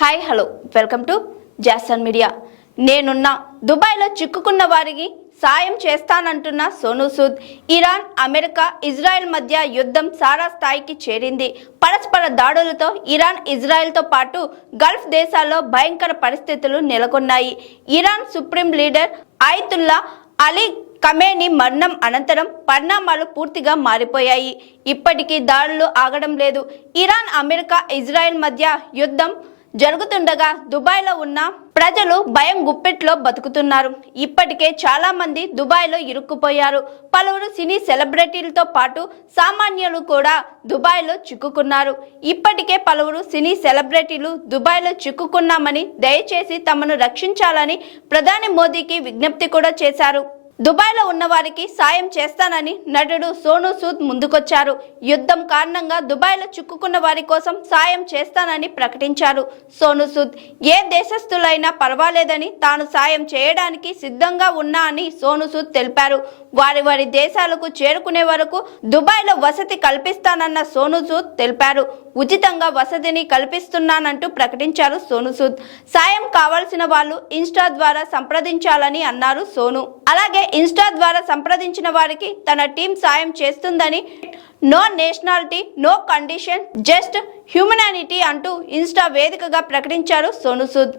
Hi hello welcome to Jason Media. నేనున్న దుబాయ్లో చిక్కుకున్న వారికి సాయం చేస్తానంటున్న Sonu Sood. Iran, America, Israel మధ్య యుద్ధం సారా స్థాయికి చేరింది. పరస్పర దాడులతో ఇరాన్, ఇజ్రాయెల్తో పాటు గల్ఫ్ దేశాల్లో భయంకర పరిస్థితులు నెలకొన్నాయి. Iran supreme leader Ayatollah Ali Khamenei మరణం అనంతరం పరిణామాలు పూర్తిగా మారిపోయాయి. ఇప్పటికీ దాడులు ఆగడం లేదు. ఇరాన్, అమెరికా, ఇజ్రాయెల్ మధ్య యుద్ధం జరుగుతుండగా దుబాయ్లో ఉన్న ప్రజలు భయం గుప్పెట్లో బతుకుతున్నారు. ఇప్పటికే చాలా మంది దుబాయ్లో ఇరుక్కుపోయారు. పలువురు సినీ సెలబ్రిటీలతో పాటు సామాన్యులు కూడా దుబాయ్లో చిక్కుకున్నారు. ఇప్పటికే పలువురు సినీ సెలబ్రిటీలు దుబాయ్లో చిక్కుకున్నామని, దయచేసి తమను రక్షించాలని ప్రధాని మోదీకి విజ్ఞప్తి కూడా చేశారు. దుబాయ్లో ఉన్న వారికి సాయం చేస్తానని నటుడు సోనూ సూద్ ముందుకొచ్చారు. యుద్ధం కారణంగా దుబాయ్లో చిక్కుకున్న వారి కోసం సాయం చేస్తానని ప్రకటించారు. సోనూ సూద్ ఏ దేశస్థులైనా పర్వాలేదని, తాను సాయం చేయడానికి సిద్ధంగా ఉన్నా అని సోనూ సూద్ తెలిపారు. వారి దేశాలకు చేరుకునే వరకు దుబాయ్లో వసతి కల్పిస్తానన్న సోనూ సూద్ తెలిపారు. ఉచితంగా వసతిని కల్పిస్తున్నానంటూ ప్రకటించారు సోనూ సూద్. సాయం కావాల్సిన వాళ్ళు ఇన్స్టా ద్వారా సంప్రదించాలని అన్నారు సోనూ. అలాగే ఇన్స్టా ద్వారా సంప్రదించిన వారికి తన టీం సాయం చేస్తుందని, no nationality, no condition, just humanity అంటూ ఇన్స్టా వేదికగా ప్రకటించారు సోనూ సూద్.